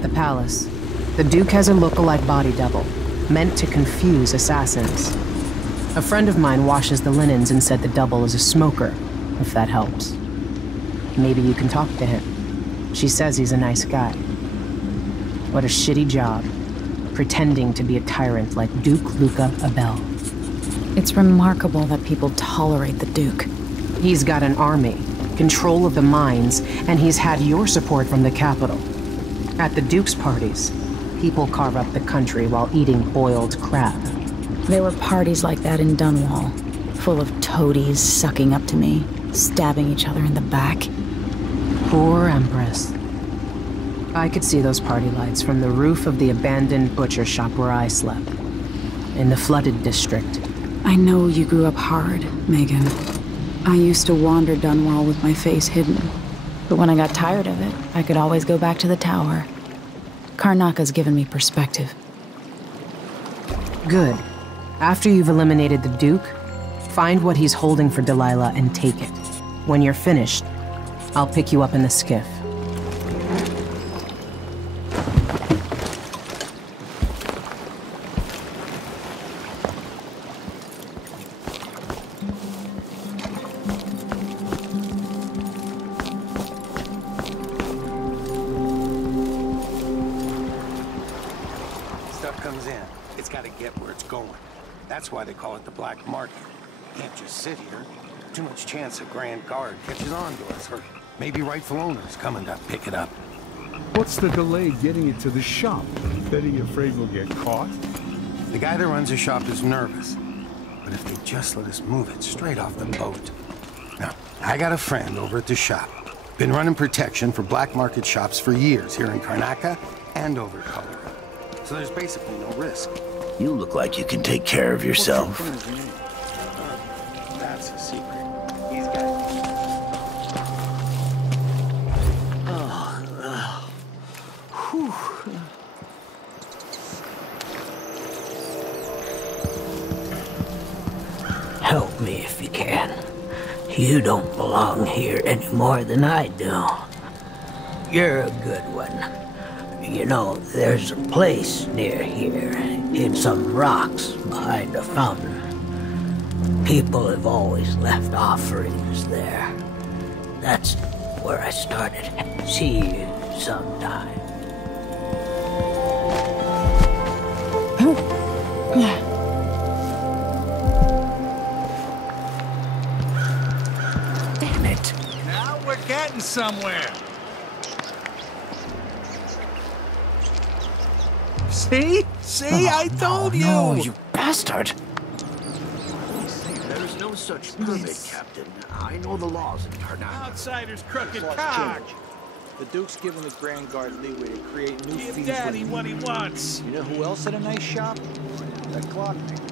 At the palace, the Duke has a look-alike body double, meant to confuse assassins. A friend of mine washes the linens and said the double is a smoker, if that helps. Maybe you can talk to him. She says he's a nice guy. What a shitty job, pretending to be a tyrant like Duc Lucas Abele. It's remarkable that people tolerate the Duke. He's got an army, control of the mines, and he's had your support from the capital. At the Duke's parties, people carve up the country while eating boiled crab. There were parties like that in Dunwall, full of toadies sucking up to me, stabbing each other in the back. Poor Empress. I could see those party lights from the roof of the abandoned butcher shop where I slept, in the flooded district. I know you grew up hard, Megan. I used to wander Dunwall with my face hidden. But when I got tired of it, I could always go back to the tower. Karnaka's given me perspective. Good. After you've eliminated the Duke, find what he's holding for Delilah and take it. When you're finished, I'll pick you up in the skiff. That's why they call it the black market. Can't just sit here. Too much chance a Grand Guard catches on to us, or maybe rightful owners coming to pick it up. What's the delay getting it to the shop? That he afraid we'll get caught? The guy that runs the shop is nervous. But if they just let us move it straight off the boat. Now, I got a friend over at the shop. Been running protection for black market shops for years here in Karnaka and over Colorado. So there's basically no risk. You look like you can take care of yourself. That's a secret. These guys. Help me if you can. You don't belong here any more than I do. You're a good one. You know, there's a place near here, in some rocks behind a fountain. People have always left offerings there. That's where I started. See you sometime. Damn it. Now we're getting somewhere. See? See? I told you! No, you bastard! There's no such permit, Captain. I know the laws in Karnaka. Outsiders crooked cock! The Duke's given the Grand Guard leeway to create new Give fees. Daddy what he wants. You know who else had a nice shop? That clockmaker.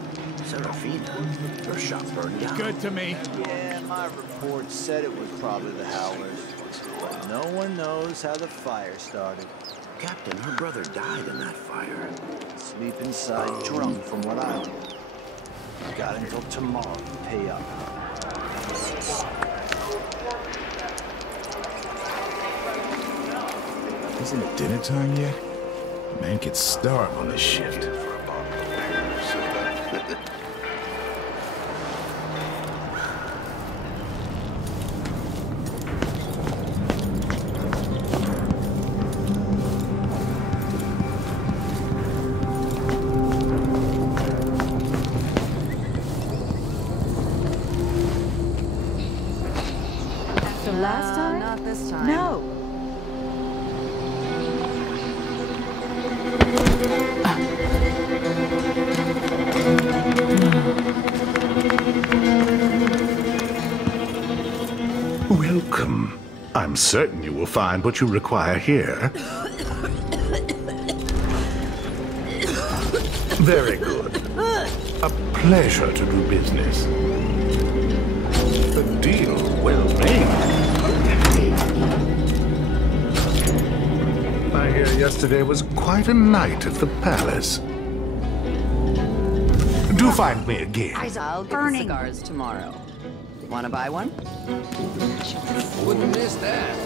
Serafina, your shop burned down. Good to me. Yeah, my report said it was probably the Howlers. But no one knows how the fire started. Captain, her brother died in that fire. Sleep inside drunk from what I heard. Got until tomorrow to pay up. Isn't it dinner time yet? Man could starve on this shift. Last time? Not this time. No. Welcome. I'm certain you will find what you require here. Very good. A pleasure to do business. A deal well made. I hear yesterday was quite a night at the palace. Do find me again. I'll get the cigars tomorrow. Wanna buy one? Wouldn't miss that.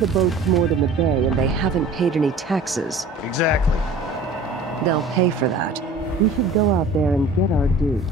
the boat's moored in the bay and they haven't paid any taxes. Exactly. They'll pay for that. We should go out there and get our due.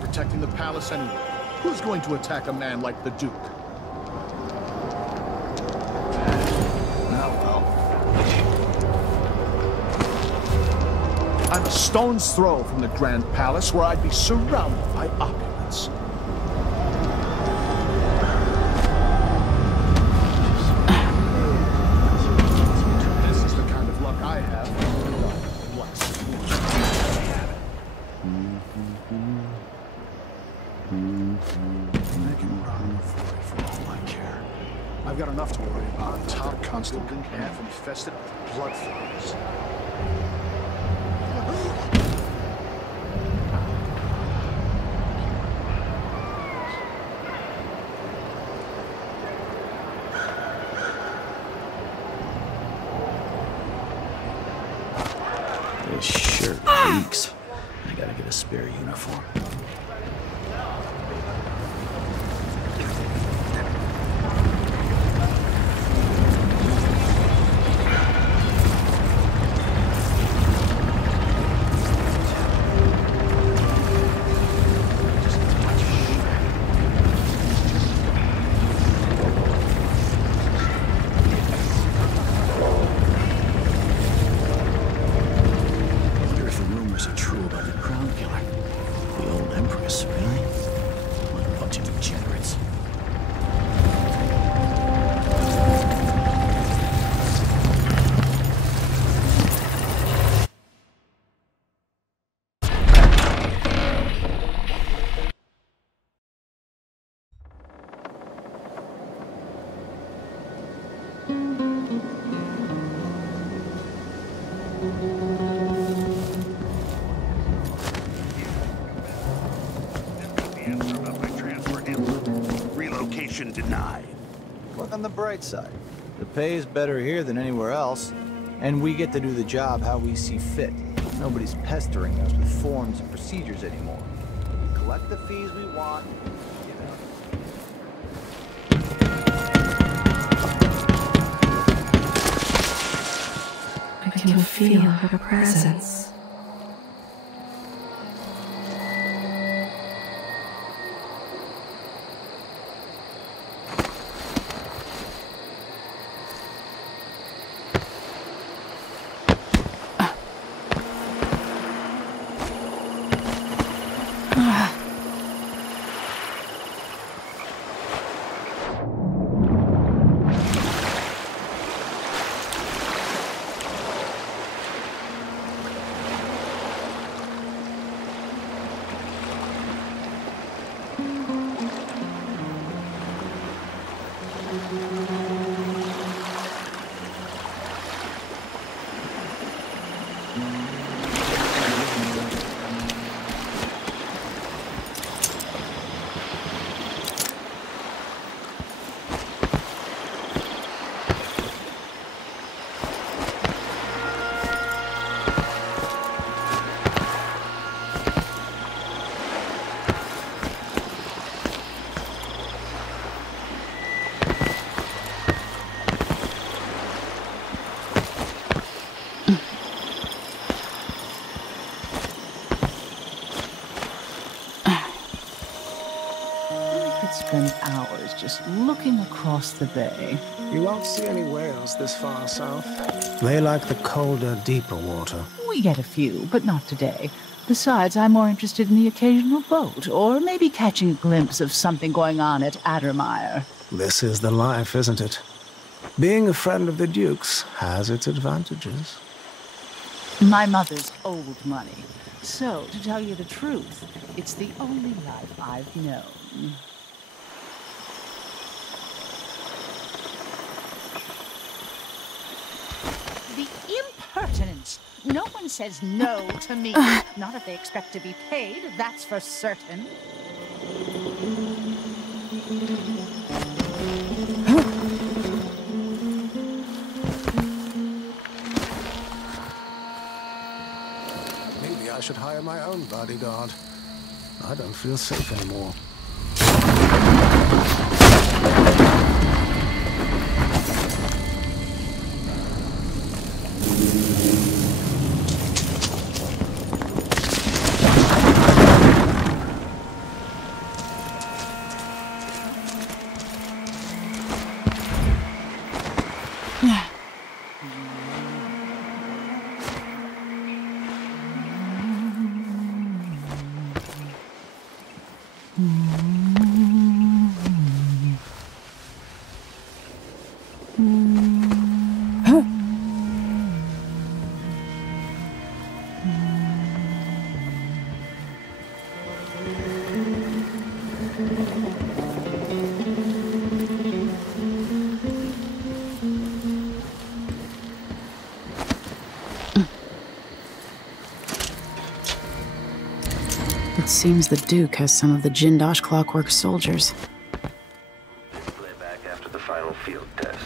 Protecting the palace anyway. Who's going to attack a man like the Duke? I'm a stone's throw from the Grand Palace, where I'd be surrounded by opulence. This is the kind of luck I have. I've got enough to worry about. Top constantly half infested with blood flies. This shirt leaks. I gotta get a spare uniform. Denied. Look on the bright side. The pay is better here than anywhere else, and we get to do the job how we see fit. Nobody's pestering us with forms and procedures anymore. We collect the fees we want. I can feel her presence. Spend hours just looking across the bay. You won't see any whales this far south. They like the colder, deeper water. We get a few, but not today. Besides, I'm more interested in the occasional boat, or maybe catching a glimpse of something going on at Addermire. This is the life, isn't it? Being a friend of the Duke's has its advantages. My mother's old money. So, to tell you the truth, it's the only life I've known. The impertinence! No one says no to me. Not if they expect to be paid, that's for certain. Maybe I should hire my own bodyguard. I don't feel safe anymore. It seems the Duke has some of the Jindosh Clockwork soldiers. Play back after the final field test.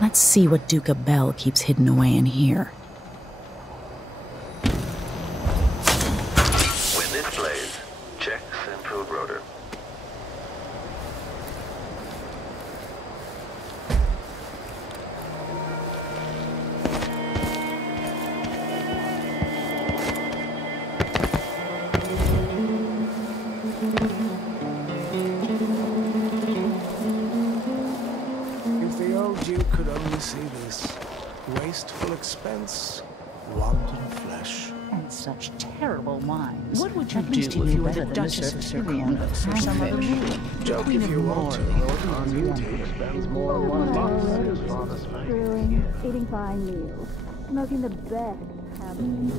Let's see what Duc Abele keeps hidden away in here. When this plays, check central rotor. If the old Duke could only see this. Wasteful expense, wanton flesh. And such terrible wines. What would you At least do you if knew you were better the than Duchess to of serve Sirianos or some other movie? Joke Queen if of you want to. Brewing, eating fine meals, smoking the best habits.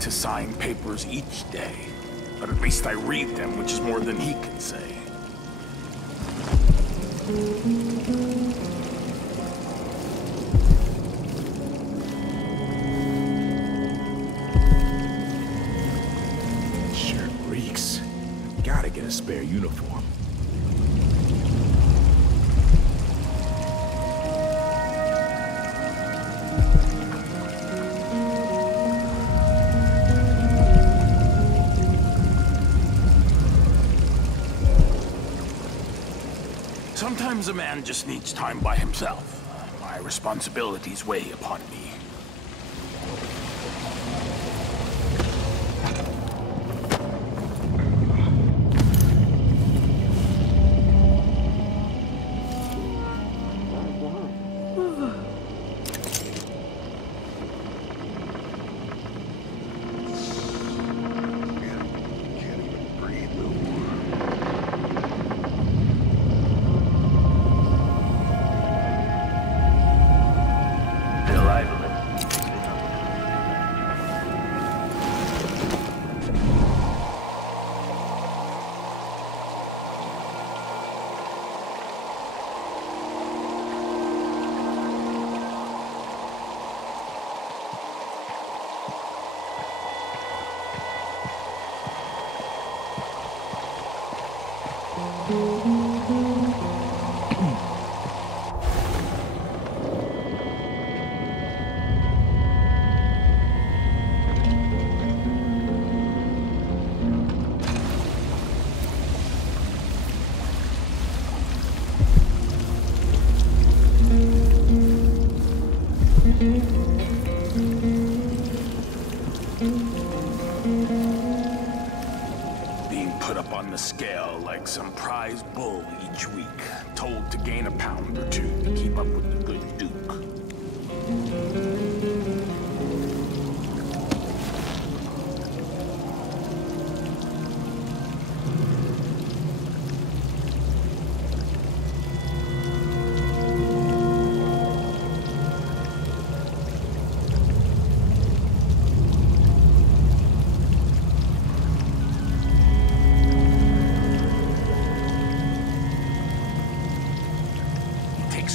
To sign papers each day, but at least I read them, which is more than he can say. Shirt reeks. Gotta get a spare uniform. Sometimes a man just needs time by himself. My responsibilities weigh upon me. Being put up on the scale like some prize bull each week, told to gain a pound or two to keep up with the good Duke.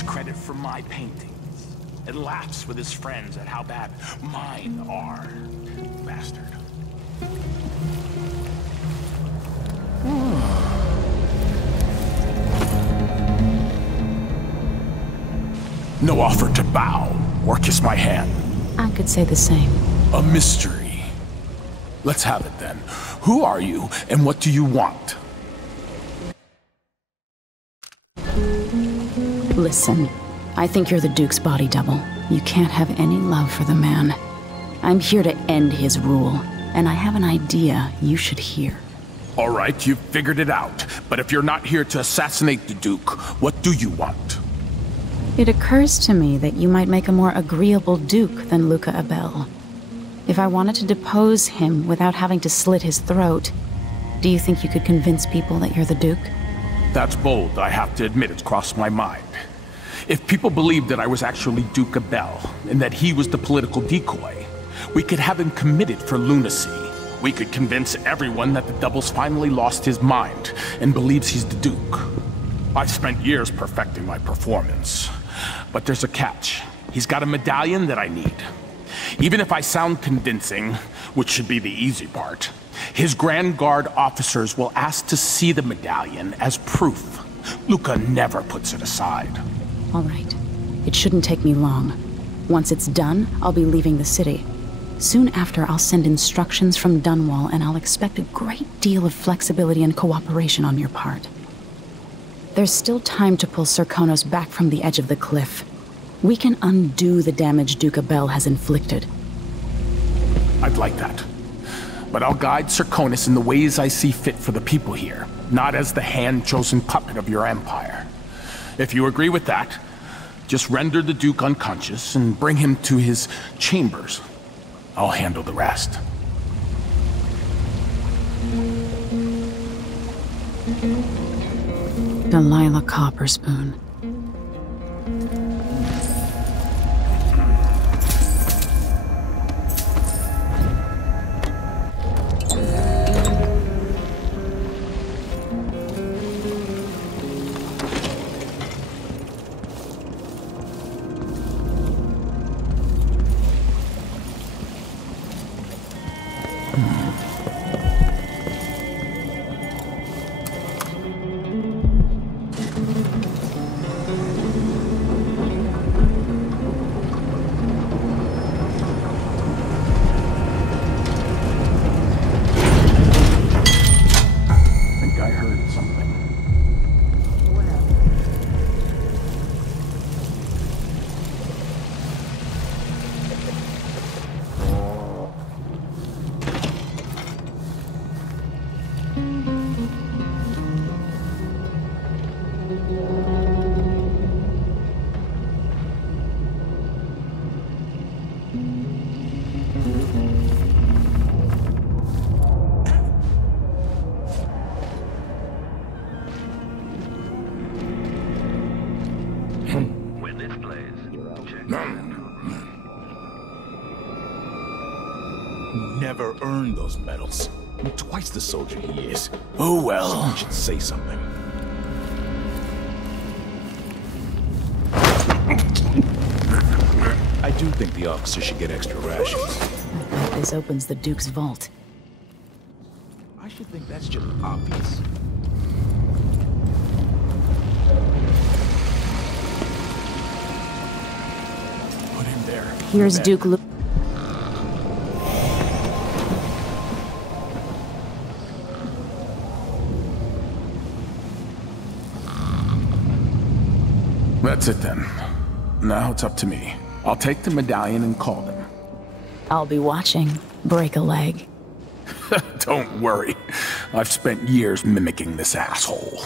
Credit for my paintings and laughs with his friends at how bad mine are. Bastard. No offer to bow or kiss my hand. I could say the same. A mystery. Let's have it then. Who are you and what do you want? Listen, I think you're the Duke's body double. You can't have any love for the man. I'm here to end his rule, and I have an idea you should hear. All right, you've figured it out. But if you're not here to assassinate the Duke, what do you want? It occurs to me that you might make a more agreeable Duke than Lucas Abele. If I wanted to depose him without having to slit his throat, do you think you could convince people that you're the Duke? That's bold, I have to admit it's crossed my mind. If people believed that I was actually Duc Abele, and that he was the political decoy, we could have him committed for lunacy. We could convince everyone that the double's finally lost his mind, and believes he's the Duke. I've spent years perfecting my performance. But there's a catch. He's got a medallion that I need. Even if I sound convincing, which should be the easy part, his Grand Guard officers will ask to see the medallion as proof. Luca never puts it aside. All right. It shouldn't take me long. Once it's done, I'll be leaving the city. Soon after, I'll send instructions from Dunwall, and I'll expect a great deal of flexibility and cooperation on your part. There's still time to pull Serkonos back from the edge of the cliff. We can undo the damage Duc Abele has inflicted. I'd like that. But I'll guide Serkonos in the ways I see fit for the people here, not as the hand-chosen puppet of your empire. If you agree with that, just render the Duke unconscious and bring him to his chambers. I'll handle the rest. Delilah Copperspoon. Never earned those medals. I'm twice the soldier he is. Oh well. Someone should say something. I do think the officer should get extra rations. I bet this opens the Duke's vault. I should think that's just obvious. Put him there. Here's Duc Lucas. That's it then. Now it's up to me. I'll take the medallion and call them. I'll be watching. Break a leg. Don't worry. I've spent years mimicking this asshole.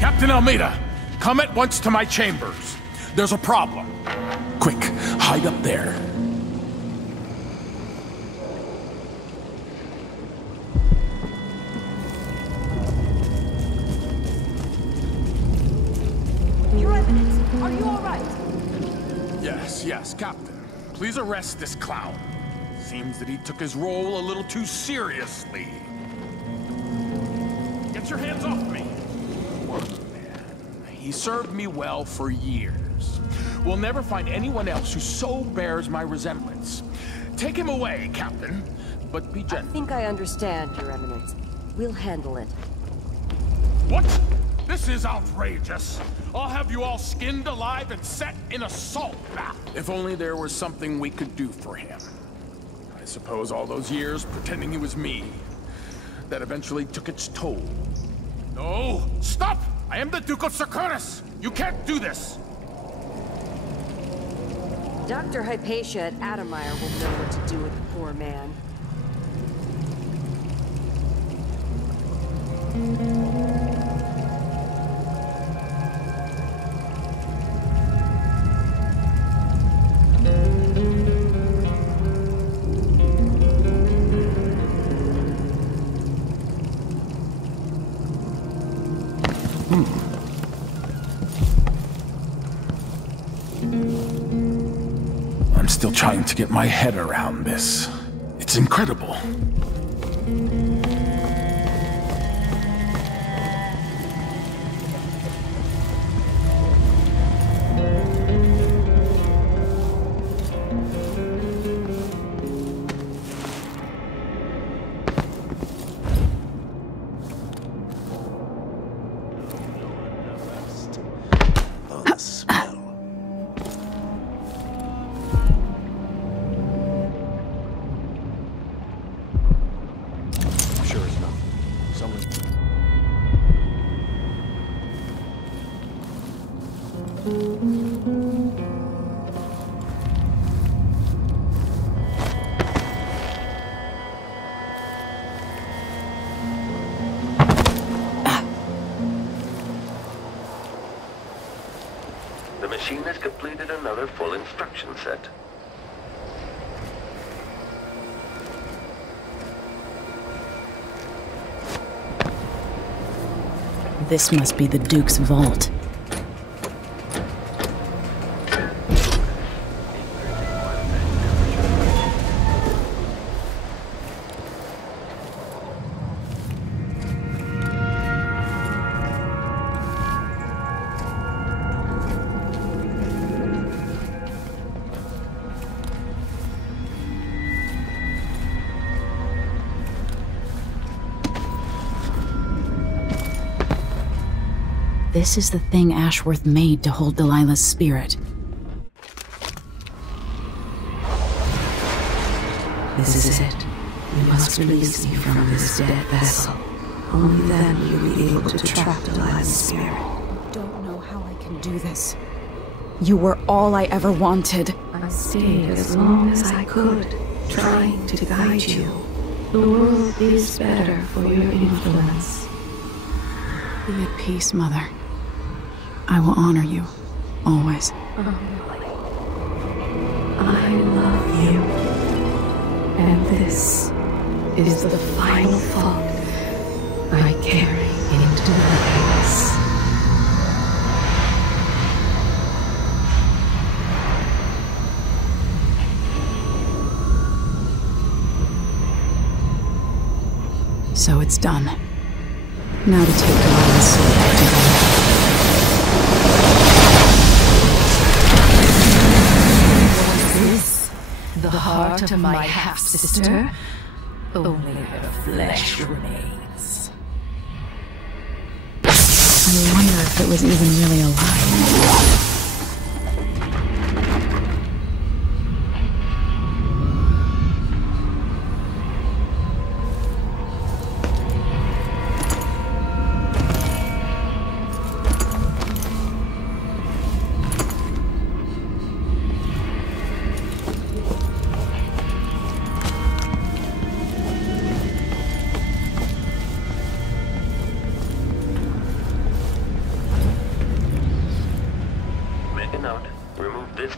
Captain Almeida, come at once to my chambers. There's a problem. Quick, hide up there. Your Eminence, are you all right? Yes, Captain. Please arrest this clown. Seems that he took his role a little too seriously. Get your hands off me! Man, he served me well for years. We'll never find anyone else who so bears my resemblance. Take him away, Captain, but be gentle. I think I understand, Your Eminence. We'll handle it. What? This is outrageous. I'll have you all skinned alive and set in a salt bath. If only there was something we could do for him. I suppose all those years pretending he was me, that eventually took its toll. No! Stop! I am the Duke of Securus! You can't do this! Dr. Hypatia at Adamire will know what to do with the poor man. I'm still trying to get my head around this. It's incredible. The machine has completed another full instruction set. This must be the Duke's vault. This is the thing Ashworth made to hold Delilah's spirit. This is it. You must release me from this dead vessel. Only then will you be able to trap Delilah's spirit. I don't know how I can do this. You were all I ever wanted. I stayed as long as I could, trying to guide you. The world is better for your influence. Be at peace, Mother. I will honor you, always. I love you. And this is the final thought I carry into my past. So it's done. Now to take Delilah's soul back to God. The heart of my half-sister? Only her flesh remains. I wonder if it was even really alive.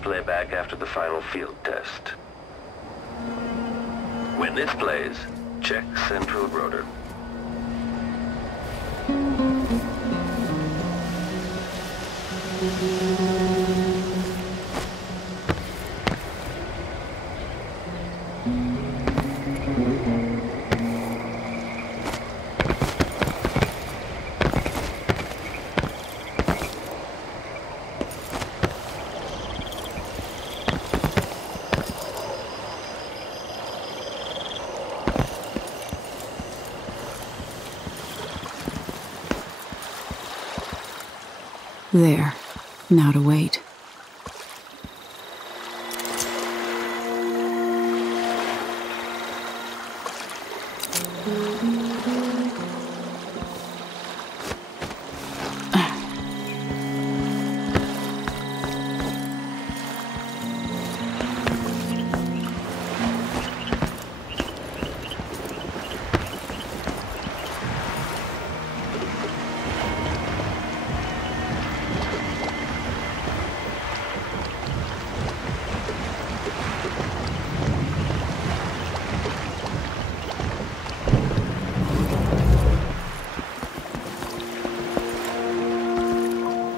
playback after the final field test. When this plays, check central rotor. There. Now to wait.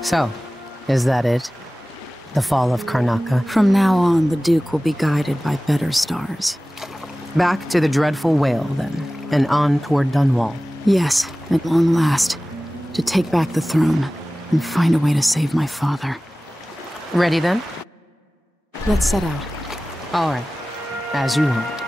So, is that it? The fall of Karnaca? From now on, the Duke will be guided by better stars. Back to the dreadful whale, then, and on toward Dunwall. Yes, at long last. To take back the throne, and find a way to save my father. Ready, then? Let's set out. All right. As you want.